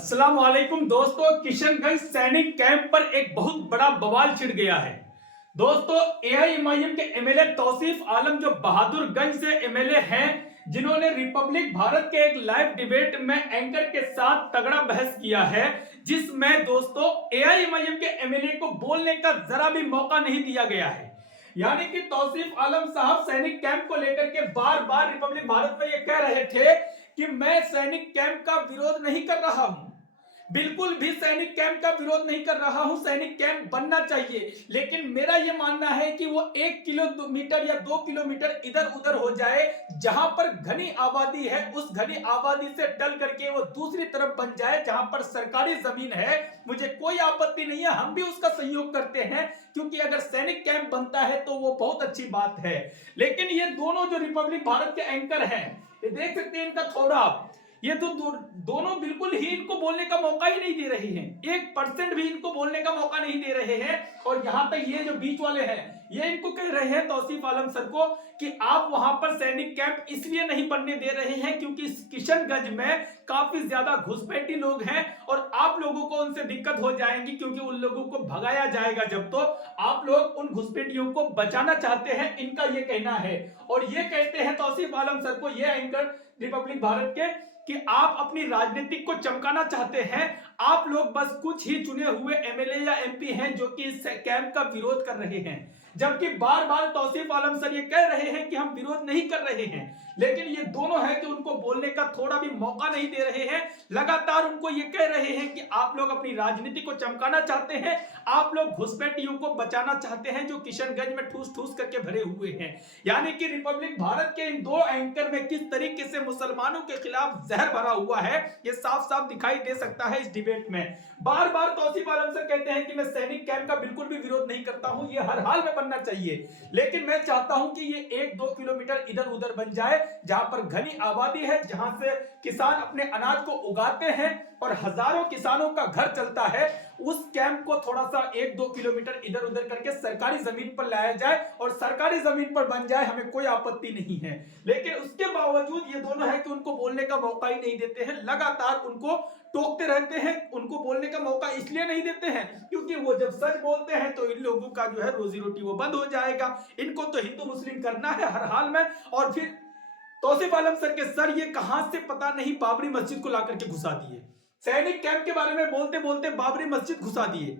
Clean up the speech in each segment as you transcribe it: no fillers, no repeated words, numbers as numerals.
अस्सलाम वालेकुम दोस्तों, किशनगंज सैनिक कैंप पर एक बहुत बड़ा बवाल छिड़ गया है। दोस्तों, एआईएमआईएम के एमएलए तौसीफ आलम जो बहादुरगंज से एमएलए हैं, जिन्होंने रिपब्लिक भारत के एक लाइव डिबेट में एंकर के साथ तगड़ा बहस किया है, जिसमें दोस्तों एआईएमआईएम के एमएलए को बोलने का जरा भी मौका नहीं दिया गया है। यानी कि तौसीफ आलम साहब सैनिक कैंप को लेकर के बार बार रिपब्लिक भारत में ये कह रहे थे कि मैं सैनिक कैंप का विरोध नहीं कर रहा हूं, बिल्कुल भी सैनिक कैंप का विरोध नहीं कर रहा हूं। सैनिक कैंप बनना चाहिए, लेकिन मेरा यह मानना है कि वो 1 किलोमीटर या 2 किलोमीटर इधर उधर हो जाए, जहां पर घनी आबादी है उस घनी आबादी से टल करके वो दूसरी तरफ बन जाए जहां पर सरकारी जमीन है। मुझे कोई आपत्ति नहीं है, हम भी उसका सहयोग करते हैं, क्योंकि अगर सैनिक कैंप बनता है तो वो बहुत अच्छी बात है। लेकिन ये दोनों जो रिपब्लिक भारत के एंकर हैं, ये देख सकते हैं इनका थोड़ा, ये तो दोनों बिल्कुल ही इनको बोलने का मौका ही नहीं दे रहे हैं, 1% भी इनको बोलने का मौका नहीं दे रहे हैं। और यहां तक ये जो बीच वाले हैं, ये इनको कह रहे हैं तौसीफ आलम सर को कि आप वहां पर सैनिक कैंप इसलिए नहीं बनने दे रहे हैं क्योंकि किशनगंज में काफी ज्यादा घुसपैठी लोग हैं और आप लोगों को उनसे दिक्कत हो जाएगी, क्योंकि उन लोगों को भगाया जाएगा जब, तो आप लोग उन घुसपैठियों को बचाना चाहते हैं, इनका ये कहना है। और ये कहते हैं तौसीफ आलम सर को, ये एंकर रिपब्लिक भारत के, कि आप अपनी राजनीतिक को चमकाना चाहते हैं। आप लोग बस कुछ ही चुने हुए एमएलए या एमपी हैं जो कि इस कैंप का विरोध कर रहे हैं, जबकि बार बार तौसीफ आलम सर ये कह रहे हैं कि हम विरोध नहीं कर रहे हैं। लेकिन ये दोनों हैं कि उनको बोलने का थोड़ा भी मौका नहीं दे रहे हैं। लगातार उनको ये कह रहे हैं कि आप लोग अपनी राजनीति को चमकाना चाहते हैं, आप लोग घुसपैठियों को बचाना चाहते हैं जो किशनगंज में ठूस ठूस करके भरे हुए हैं। यानी कि रिपब्लिक भारत के इन दो एंकर में किस तरीके से मुसलमानों के खिलाफ जहर भरा हुआ है, ये साफ साफ दिखाई दे सकता है इस डिबेट में। बार बार तौसीफ आलम सर कहते हैं कि मैं सैनिक कैंप का बिल्कुल भी विरोध नहीं करता हूं, ये हर हाल में बनना चाहिए, लेकिन मैं चाहता हूं कि ये 1-2 किलोमीटर इधर उधर बन जाए, जहां पर घनी आबादी है, जहां से किसान अपने अनाज को उगाते हैं और हजारों किसानों का घर चलता है। उस कैंप को थोड़ा सा 1-2 किलोमीटर इधर उधर करके सरकारी जमीन पर लाया जाए और सरकारी जमीन पर बन जाए, हमें कोई आपत्ति नहीं है। लेकिन उसके बावजूद ये दोनों है कि उनको बोलने का मौका ही नहीं देते हैं, लगातार उनको टोकते रहते हैं। उनको बोलने का मौका इसलिए नहीं देते हैं क्योंकि वो जब सच बोलते हैं तो इन लोगों का जो है रोजी रोटी वो बंद हो जाएगा। इनको तो हिंदू मुस्लिम करना है हर हाल में। और फिर तौसीफ आलम सर के सर ये कहां से पता नहीं बाबरी मस्जिद को लाकर के घुसा दिए, सैनिक कैंप के बारे में बोलते बोलते बाबरी मस्जिद घुसा दिए,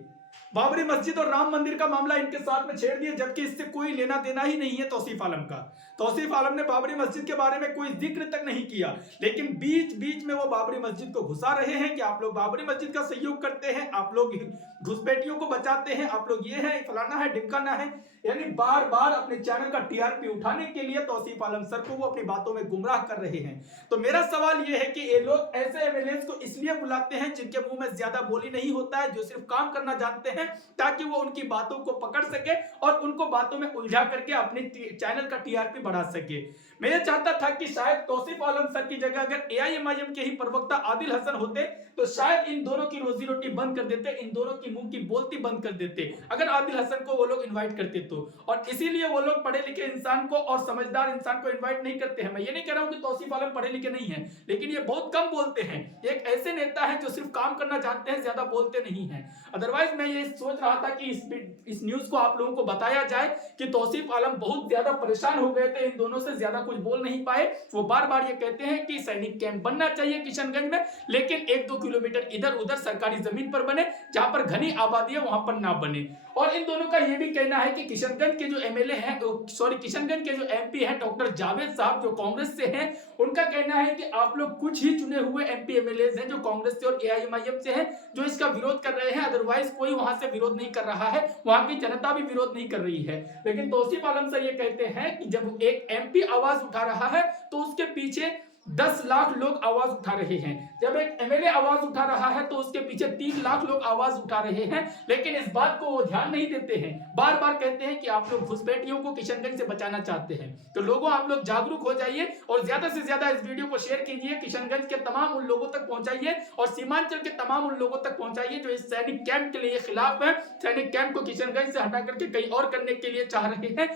बाबरी मस्जिद और राम मंदिर का मामला इनके साथ में छेड़ दिए, जबकि इससे कोई लेना देना ही नहीं है तौसीफ आलम का। तौसीफ आलम ने बाबरी मस्जिद के बारे में कोई जिक्र तक नहीं किया, लेकिन बीच बीच में वो बाबरी मस्जिद को घुसा रहे हैं कि आप लोग बाबरी मस्जिद का सहयोग करते हैं, आप लोग घुसपैठियों को बचाते हैं, आप लोग ये है फलाना है ढिमकाना है। यानी बार बार अपने चैनल का टीआरपी उठाने के लिए तौसीफ आलम सर को वो अपनी बातों में गुमराह कर रहे हैं। तो मेरा सवाल ये है कि ये लोग ऐसे एमएलए को इसलिए बुलाते हैं जिनके मुंह में ज्यादा बोली नहीं होता है, जो सिर्फ काम करना जानते हैं, ताकि वो उनकी बातों को पकड़ सके और उनको बातों में उलझा करके अपने चैनल का टीआरपी बढ़ा सके। मैं ये चाहता था कि शायद तौसीफ आलम सर की जगह अगर एआईएमआईएम के ही प्रवक्ता आदिल हसन होते तो शायद इन दोनों की रोजी रोटी बंद कर देते, इन दोनों की मुंह की बोलती बंद कर देते, अगर आदिल हसन को वो लोग इनवाइट करते तो। और इसीलिए वो लोग पढ़े लिखे इंसान को और समझदार इंसान को इनवाइट नहीं करते हैं। मैं ये नहीं कह रहा हूं कि तौसीफ आलम पढ़े लिखे नहीं है, लेकिन ये बहुत कम बोलते हैं, एक ऐसे नेता है जो सिर्फ काम करना जानते हैं, ज्यादा बोलते नहीं है। अदरवाइज मैं ये सोच रहा था कि इस न्यूज को आप लोगों को बताया जाए कि तौसीफ आलम बहुत ज्यादा परेशान हो गए थे, इन दोनों से ज्यादा कुछ बोल नहीं पाए। वो बार बार ये कहते हैं कि सैनिक कैंप बनना चाहिए किशनगंज में, लेकिन 1-2 किलोमीटर इधर उधर सरकारी जमीन पर बने, जहां पर घनी आबादी है वहां पर ना बने। और इन दोनों का यह भी कहना है कि किशनगंज के जो एमएलए हैं, किशनगंज के जो एमपी हैं डॉक्टर जावेद साहब जो कांग्रेस से हैं, उनका कहना है कि आप लोग कुछ ही चुने हुए एमपी एमएलए हैं जो कांग्रेस से और एआईएमआईएम से हैं जो इसका विरोध कर रहे हैं, अदरवाइज कोई वहां से विरोध नहीं कर रहा है, वहां की जनता भी विरोध नहीं कर रही है। लेकिन तौसीफ आलम सर ये कहते हैं कि जब एक एमपी आवाज उठा रहा है तो उसके पीछे 10 लाख लोग आवाज उठा रहे हैं, जब एक एमएलए आवाज उठा रहा है तो उसके पीछे 3 लाख लोग आवाज उठा रहे हैं। लेकिन इस बात को वो ध्यान नहीं देते हैं, बार बार कहते हैं कि आप लोग घुसपैठियों को किशनगंज से बचाना चाहते हैं। तो लोगों आप लोग जागरूक हो जाइए और ज्यादा से ज्यादा इस वीडियो को शेयर कीजिए, किशनगंज के तमाम उन लोगों तक पहुंचाइए और सीमांचल के तमाम उन लोगों तक पहुंचाइए जो इस सैनिक कैंप के लिए खिलाफ है, सैनिक कैंप को किशनगंज से हटा करके कहीं और करने के लिए चाह रहे हैं।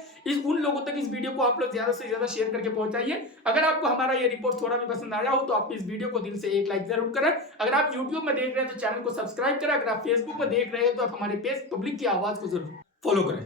उन लोगों तक इस वीडियो को आप लोग ज्यादा से ज्यादा शेयर करके पहुंचाइए। अगर आपको हमारा ये रिपोर्ट ब्लॉग थोड़ा भी पसंद आया हो तो आप इस वीडियो को दिल से एक लाइक जरूर करें। अगर आप यूट्यूब में देख रहे हैं तो चैनल को सब्सक्राइब करें। अगर आप फेसबुक पर देख रहे हैं तो आप हमारे पेज पब्लिक की आवाज को जरूर फॉलो करें।